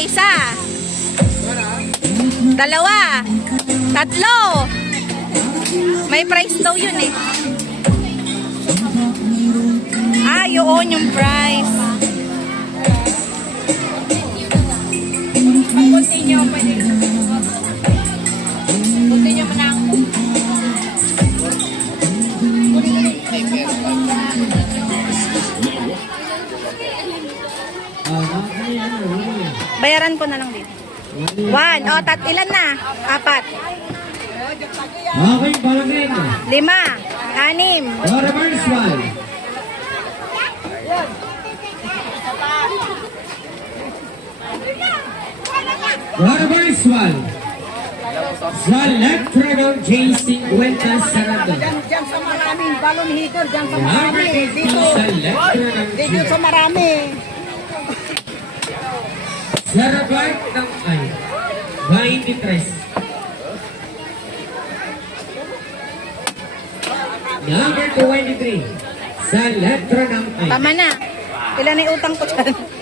isa. Dalawa. Tatlo. May price daw yun eh. Ah, yun yung price. Continue pa din. Continue mo na. Bayaran ko na lang dito. 1. O, ilan na? 4. Okay, balagin. 5. 6. O, reverse one. O, reverse one. Sa left triangle, J50 Sarado. Diyan sa maraming balon heater, diyan sa marami. Number 50 Dito, sa left triangle, dito sa marami. sa right ng ay, 23. Number 23 sa letra ng ay. Tama na. Ilan na yung utang ko dyan?